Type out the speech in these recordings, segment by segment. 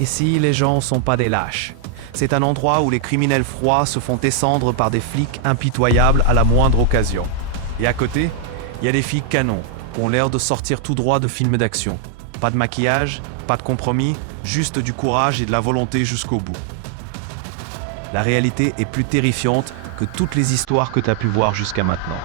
Ici, les gens sont pas des lâches. C'est un endroit où les criminels froids se font descendre par des flics impitoyables à la moindre occasion. Et à côté, il y a des filles canons, qui ont l'air de sortir tout droit de films d'action. Pas de maquillage, pas de compromis, juste du courage et de la volonté jusqu'au bout. La réalité est plus terrifiante que toutes les histoires que tu as pu voir jusqu'à maintenant.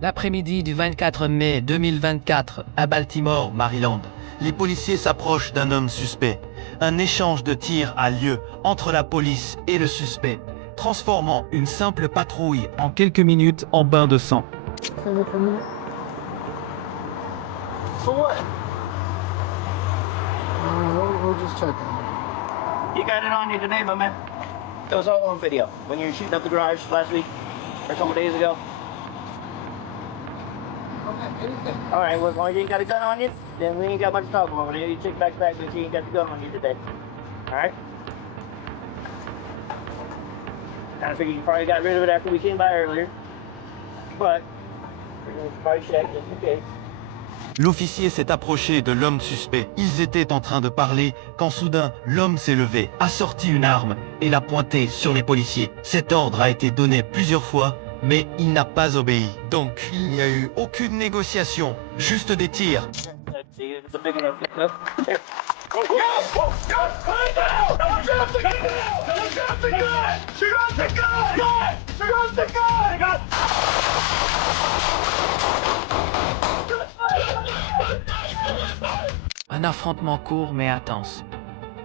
L'après-midi du 24 mai 2024, à Baltimore, Maryland, les policiers s'approchent d'un homme suspect. Un échange de tirs a lieu entre la police et le suspect, transformant une simple patrouille en quelques minutes en bain de sang. For what? We'll just check. You got it on you today, my man. It was all on video. When you were shooting up the garage last week, or a couple days ago. Alright, well, as long as you ain't got a gun on you, then we ain't got much to talk about. You check back, make sure you ain't got the gun on you today. Alright? Kinda figured you probably got rid of it after we came by earlier. But, we're gonna probably check just in case. L'officier s'est approché de l'homme suspect. Ils étaient en train de parler quand soudain l'homme s'est levé, a sorti une arme et l'a pointée sur les policiers. Cet ordre a été donné plusieurs fois, mais il n'a pas obéi. Donc, il n'y a eu aucune négociation, juste des tirs. Let's see, it's a big enough. Here. Un affrontement court mais intense.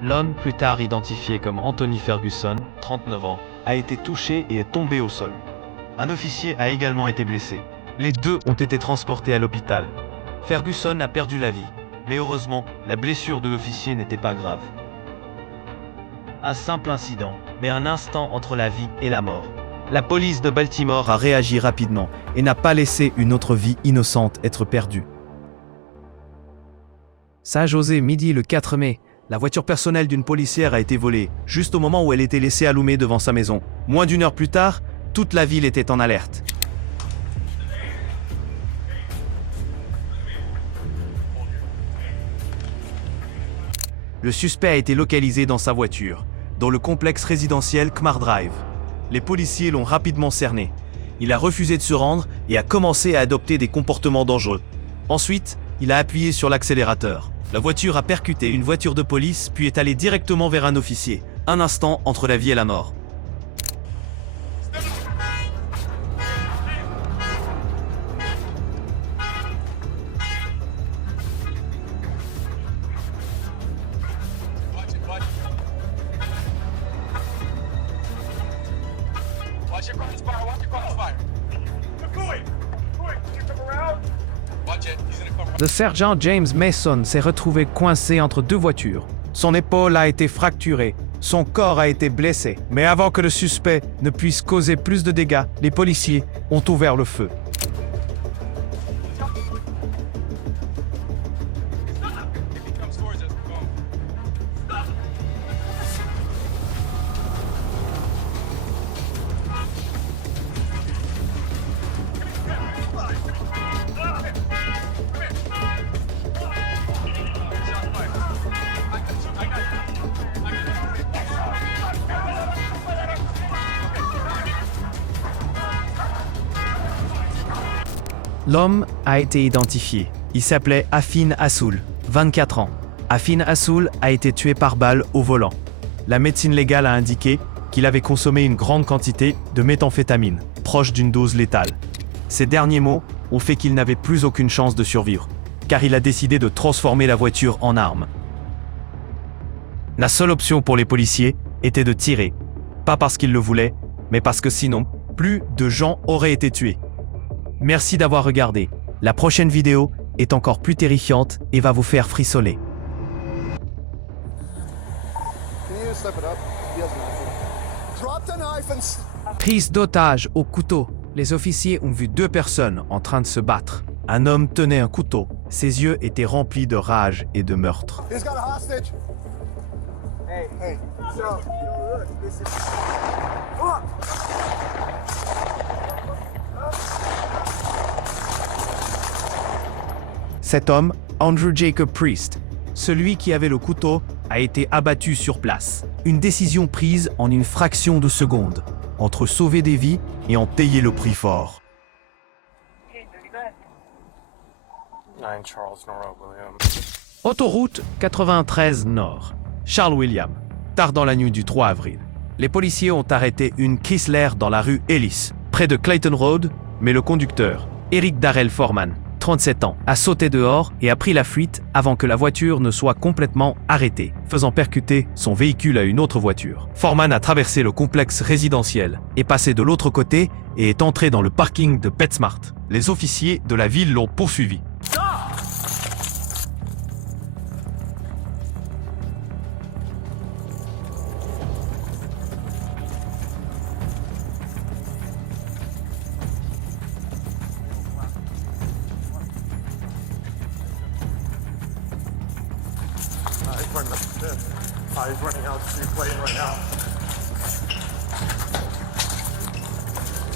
L'homme, plus tard identifié comme Anthony Ferguson, 39 ans, a été touché et est tombé au sol. Un officier a également été blessé. Les deux ont été transportés à l'hôpital. Ferguson a perdu la vie, mais heureusement, la blessure de l'officier n'était pas grave. Un simple incident, mais un instant entre la vie et la mort. La police de Baltimore A réagi rapidement et n'a pas laissé une autre vie innocente être perdue. Saint-José, midi le 4 mai, la voiture personnelle d'une policière a été volée, juste au moment où elle était laissée allumée devant sa maison. Moins d'une heure plus tard, toute la ville était en alerte. Le suspect a été localisé dans sa voiture, dans le complexe résidentiel Khmar Drive. Les policiers l'ont rapidement cerné. Il a refusé de se rendre et a commencé à adopter des comportements dangereux. Ensuite, il a appuyé sur l'accélérateur. La voiture a percuté une voiture de police puis est allée directement vers un officier, un instant entre la vie et la mort. Watch your crossfire, watch your crossfire. Quick, you come around. Watch it, he's gonna come around. Le sergent James Mason s'est retrouvé coincé entre deux voitures. Son épaule a été fracturée, son corps a été blessé. Mais avant que le suspect ne puisse causer plus de dégâts, les policiers ont ouvert le feu. If he comes towards us, we're going. L'homme a été identifié. Il s'appelait Afin Assoul, 24 ans. Afin Assoul a été tué par balle au volant. La médecine légale a indiqué qu'il avait consommé une grande quantité de méthamphétamine, proche d'une dose létale. Ces derniers mots ont fait qu'il n'avait plus aucune chance de survivre, car il a décidé de transformer la voiture en arme. La seule option pour les policiers était de tirer, pas parce qu'ils le voulaient, mais parce que sinon, plus de gens auraient été tués. Merci d'avoir regardé. La prochaine vidéo est encore plus terrifiante et va vous faire frissonner. Prise d'otage au couteau. Les officiers ont vu deux personnes en train de se battre. Un homme tenait un couteau. Ses yeux étaient remplis de rage et de meurtre. Hey, so, look, this is... Cet homme, Andrew Jacob Priest, celui qui avait le couteau, a été abattu sur place. Une décision prise en une fraction de seconde, entre sauver des vies et en payer le prix fort. 9 Charles Nora Williams. Autoroute 93 Nord. Charles William. Tard dans la nuit du 3 avril. Les policiers ont arrêté une Chrysler dans la rue Ellis, près de Clayton Road, mais le conducteur, Eric Darrell Foreman, 37 ans, a sauté dehors et a pris la fuite avant que la voiture ne soit complètement arrêtée, faisant percuter son véhicule à une autre voiture. Foreman a traversé le complexe résidentiel, est passé de l'autre côté et est entré dans le parking de PetSmart. Les officiers de la ville l'ont poursuivi. He's running out to Clayton right now.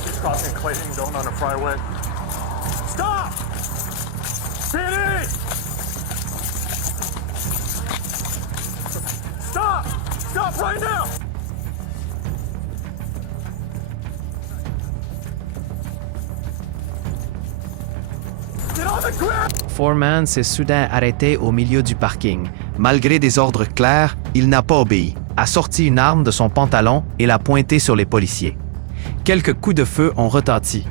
He's crossing Clayton, going on a freeway. Stop! PD! Stop! Stop right now! Get on the ground! Foreman s'est soudain arrêté au milieu du parking. Malgré des ordres clairs, il n'a pas obéi, a sorti une arme de son pantalon et l'a pointée sur les policiers. Quelques coups de feu ont retenti.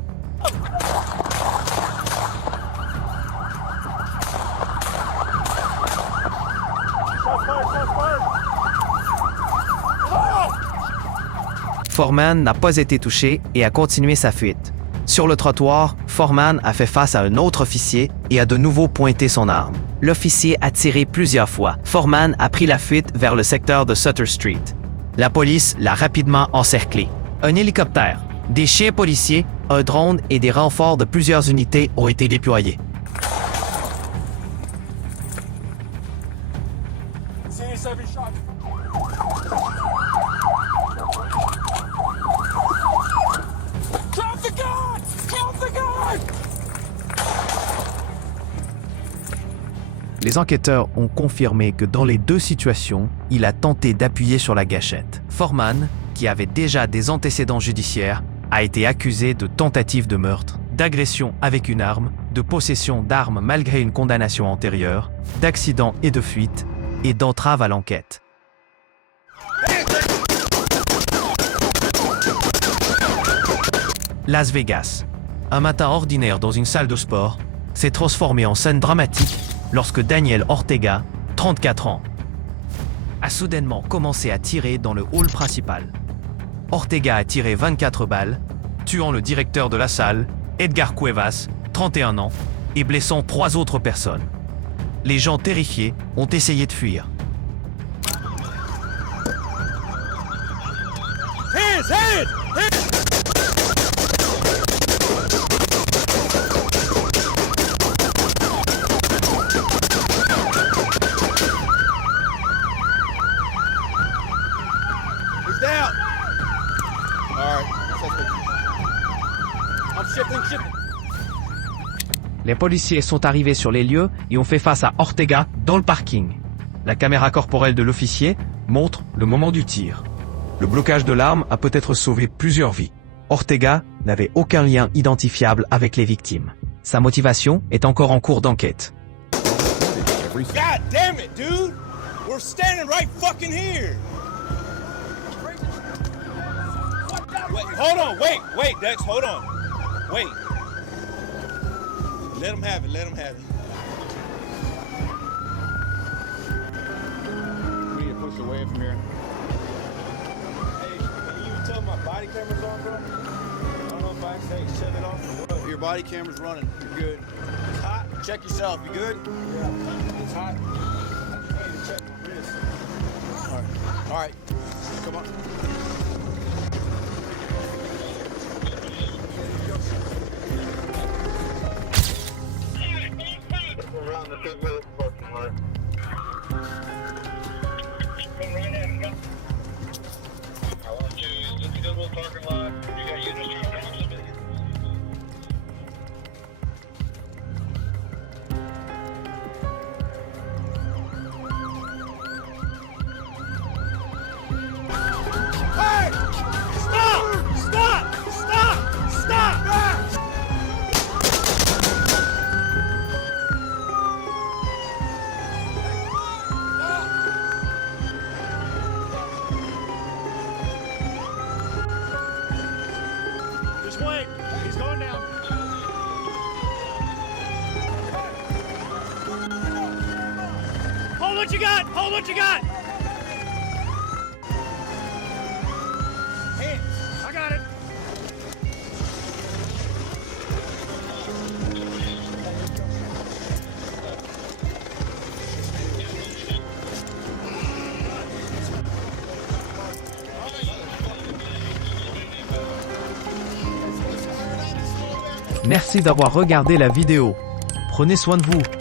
Foreman n'a pas été touché et a continué sa fuite. Sur le trottoir, Foreman a fait face à un autre officier et a de nouveau pointé son arme. L'officier a tiré plusieurs fois. Foreman a pris la fuite vers le secteur de Sutter Street. La police l'a rapidement encerclé. Un hélicoptère, des chiens policiers, un drone et des renforts de plusieurs unités ont été déployés. Les enquêteurs ont confirmé que dans les deux situations, il a tenté d'appuyer sur la gâchette. Foreman, qui avait déjà des antécédents judiciaires, a été accusé de tentative de meurtre, d'agression avec une arme, de possession d'armes malgré une condamnation antérieure, d'accident et de fuite, et d'entrave à l'enquête. Las Vegas. Un matin ordinaire dans une salle de sport s'est transformé en scène dramatique lorsque Daniel Ortega, 34 ans, a soudainement commencé à tirer dans le hall principal. Ortega a tiré 24 balles, tuant le directeur de la salle, Edgar Cuevas, 31 ans, et blessant 3 autres personnes. Les gens terrifiés ont essayé de fuir. Les policiers sont arrivés sur les lieux et ont fait face à Ortega dans le parking. La caméra corporelle de l'officier montre le moment du tir. Le blocage de l'arme a peut-être sauvé plusieurs vies. Ortega n'avait aucun lien identifiable avec les victimes. Sa motivation est encore en cours d'enquête. God damn it, dude! We're standing right fucking here! Wait, hold on, wait, Dex, hold on. Wait. Let him have it, let him have it. We need to push away from here. Hey, can you tell my body camera's on, bro? I don't know if I can shut it off or what. Your body camera's running, you're good. It's hot, check yourself, you good? Yeah, it's hot. I just need to check my wrist. All right, come on. Around the Goodwill parking lot. I want you to look at the Goodwill parking lot. You got units from Hamilton. Just wait. He's going down. Hold what you got. Hold what you got. Hands. I got it. Merci d'avoir regardé la vidéo. Prenez soin de vous.